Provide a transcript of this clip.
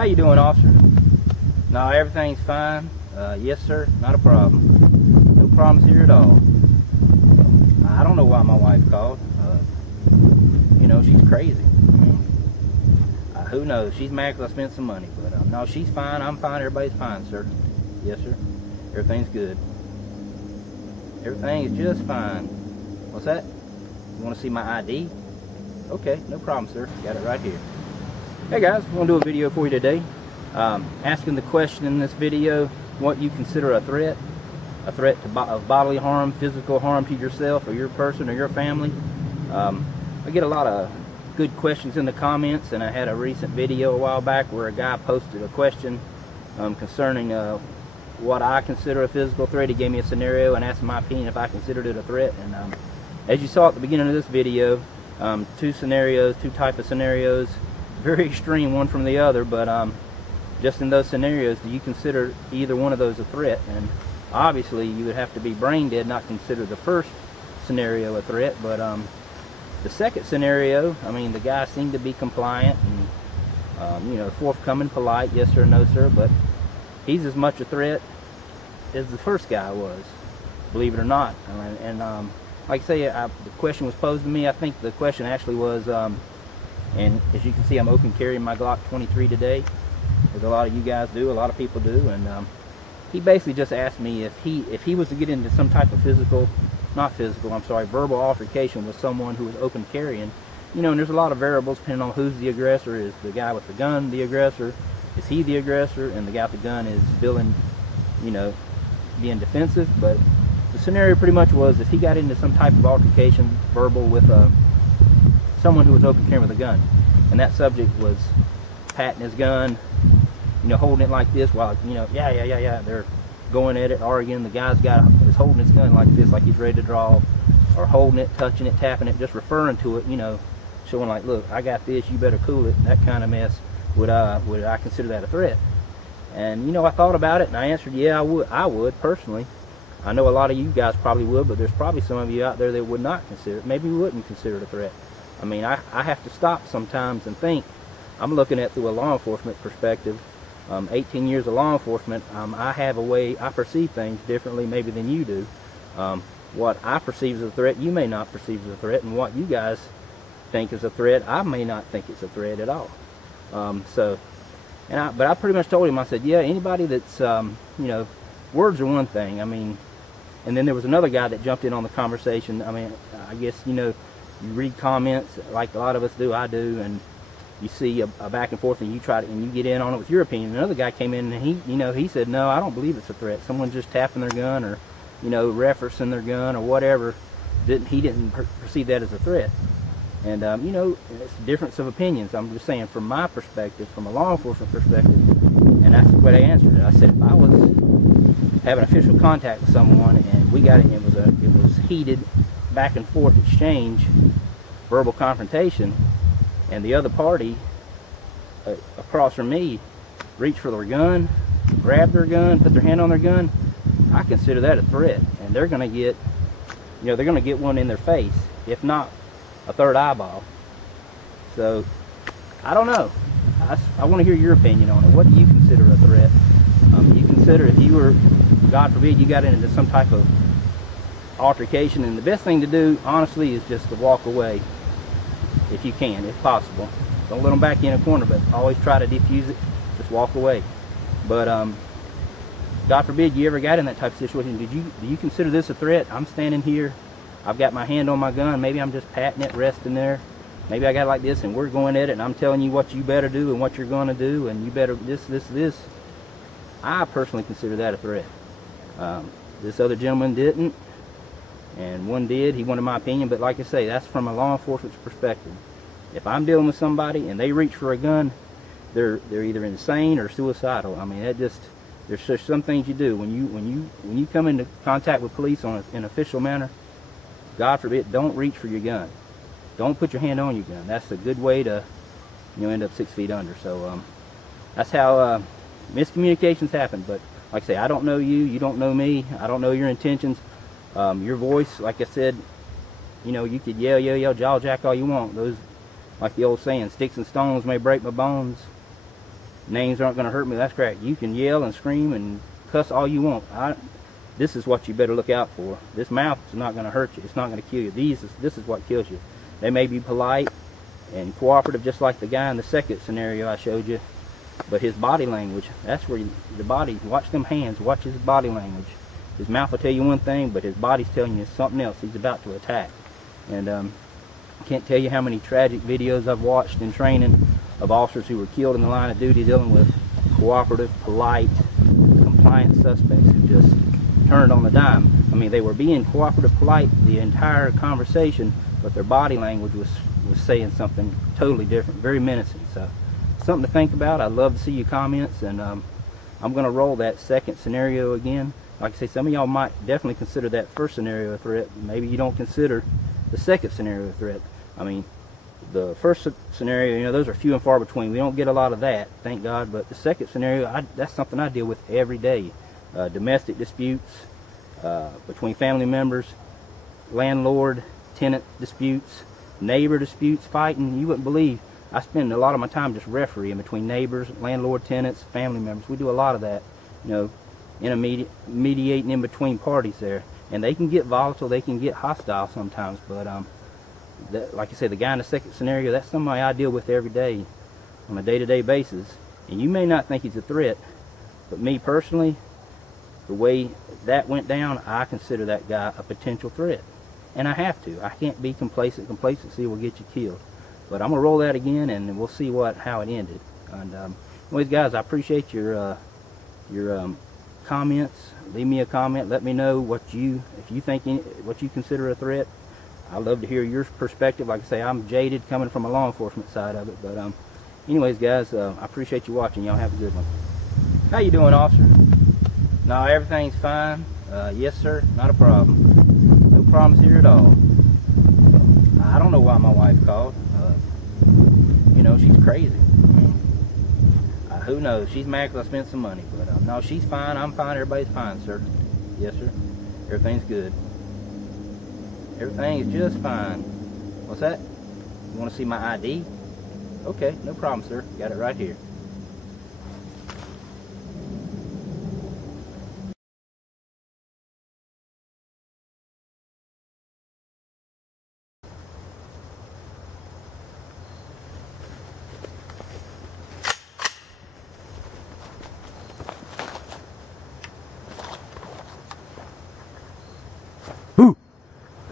How you doing, officer? No, everything's fine. Yes, sir, not a problem. No problems here at all. I don't know why my wife called. You know, she's crazy. Who knows? She's mad because I spent some money. But no, she's fine. I'm fine. Everybody's fine, sir. Yes, sir. Everything's good. Everything is just fine. What's that? You want to see my ID? Okay, no problem, sir. Got it right here. Hey guys, I'm going to do a video for you today. Asking the question in this video, what you consider a threat of bodily harm, physical harm to yourself or your person or your family. I get a lot of good questions in the comments, and I had a recent video a while back where a guy posted a question concerning what I consider a physical threat. He gave me a scenario and asked my opinion if I considered it a threat. And as you saw at the beginning of this video, two type of scenarios, very extreme one from the other, but just in those scenarios, do you consider either one of those a threat? And obviously you would have to be brain dead not consider the first scenario a threat, but the second scenario, I mean, the guy seemed to be compliant and you know, forthcoming, polite, yes sir, no sir, but he's as much a threat as the first guy was, believe it or not. And like I say, the question was posed to me. I think the question actually was, and as you can see, I'm open carrying my Glock 23 today, as a lot of you guys do, a lot of people do, and he basically just asked me if he was to get into some type of verbal altercation with someone who was open carrying, you know, and there's a lot of variables depending on who's the aggressor. Is the guy with the gun the aggressor? Is he the aggressor and the guy with the gun is feeling, you know, being defensive? But the scenario pretty much was if he got into some type of altercation, verbal, with someone who was open carrying with a gun, and that subject was patting his gun, you know, holding it like this while, you know, yeah, they're going at it, arguing. The guy's is holding his gun like this, like he's ready to draw, or holding it, touching it, tapping it, just referring to it, you know, showing like, look, I got this, you better cool it, that kind of mess. Would I consider that a threat? And you know, I thought about it and I answered, yeah, I would personally. I know a lot of you guys probably would, but there's probably some of you out there that would not consider it, maybe wouldn't consider it a threat. I mean, I have to stop sometimes and think. I'm looking at through a law enforcement perspective. 18 years of law enforcement, I have a way, I perceive things differently maybe than you do. What I perceive as a threat, you may not perceive as a threat, and what you guys think is a threat, I may not think it's a threat at all. But I pretty much told him, I said, yeah, anybody that's, you know, words are one thing, I mean, and then there was another guy that jumped in on the conversation. I mean, I guess, you know, you read comments like a lot of us do, I do, and you see a back and forth, and you try to, and you get in on it with your opinion. Another guy came in and he said, no, I don't believe it's a threat. Someone just tapping their gun or, you know, referencing their gun or whatever, he didn't perceive that as a threat. And you know, it's a difference of opinions. I'm just saying, from my perspective, from a law enforcement perspective, and that's the way I answered it. I said, if I was having official contact with someone and we got it, it was heated back and forth exchange, verbal confrontation, and the other party across from me reached for their gun, grabbed their gun, put their hand on their gun, I consider that a threat, and they're going to get, you know, they're going to get one in their face, if not a third eyeball. So I don't know. I want to hear your opinion on it. What do you consider a threat? You consider, if you were, God forbid, you got into some type of altercation, and the best thing to do, honestly, is just to walk away. If you can, if possible. Don't let them back in a corner, but always try to defuse it. Just walk away. But God forbid you ever got in that type of situation. Do you consider this a threat? I'm standing here, I've got my hand on my gun, maybe I'm just patting it, resting there. Maybe I got it like this and we're going at it and I'm telling you what you better do and what you're going to do, and you better this. I personally consider that a threat. This other gentleman didn't, and one did. He wanted my opinion, but like I say, that's from a law enforcement's perspective. If I'm dealing with somebody and they reach for a gun, they're either insane or suicidal. I mean, there's just some things you do when you come into contact with police on an official manner. God forbid, don't reach for your gun. Don't put your hand on your gun. That's a good way to, you know, end up 6 feet under. So that's how miscommunications happen. But like I say, I don't know you, you don't know me, I don't know your intentions. Your voice, like I said, you know, you could yell, jaw jack all you want. Those, like the old saying, sticks and stones may break my bones, names aren't going to hurt me. That's correct. You can yell and scream and cuss all you want. This is what you better look out for. This mouth is not going to hurt you. It's not going to kill you. This is what kills you. They may be polite and cooperative, just like the guy in the second scenario I showed you, but his body language, that's where the body, watch them hands, watch his body language. His mouth will tell you one thing, but his body's telling you something else. He's about to attack. And I can't tell you how many tragic videos I've watched in training of officers who were killed in the line of duty dealing with cooperative, polite, compliant suspects who just turned on a dime. I mean, they were being cooperative, polite the entire conversation, but their body language was saying something totally different, very menacing. So, something to think about. I'd love to see your comments, and I'm going to roll that second scenario again. Like I say, some of y'all might definitely consider that first scenario a threat. Maybe you don't consider the second scenario a threat. I mean, the first scenario, you know, those are few and far between. We don't get a lot of that, thank God. But the second scenario, that's something I deal with every day. Domestic disputes between family members, landlord, tenant disputes, neighbor disputes, fighting. You wouldn't believe. I spend a lot of my time just refereeing between neighbors, landlord, tenants, family members. We do a lot of that, you know, mediating in between parties there. And they can get volatile, they can get hostile sometimes, but like I say, the guy in the second scenario, that's somebody I deal with every day on a day-to-day basis. And you may not think he's a threat, but me personally, the way that went down, I consider that guy a potential threat. And I have to. I can't be complacent. Complacency will get you killed. But I'm going to roll that again, and we'll see how it ended. And anyways, guys, I appreciate your comments. Leave me a comment. Let me know if you think what you consider a threat. I'd love to hear your perspective. Like I say, I'm jaded coming from a law enforcement side of it. But anyways, guys, I appreciate you watching. Y'all have a good one. How you doing, officer? No, everything's fine. Yes, sir. Not a problem. No problems here at all. I don't know why my wife called. You know, she's crazy. I mean, who knows? She's mad because I spent some money. But no, she's fine. I'm fine. Everybody's fine, sir. Yes, sir. Everything's good. Everything is just fine. What's that? You want to see my ID? Okay, no problem, sir. Got it right here. Boo!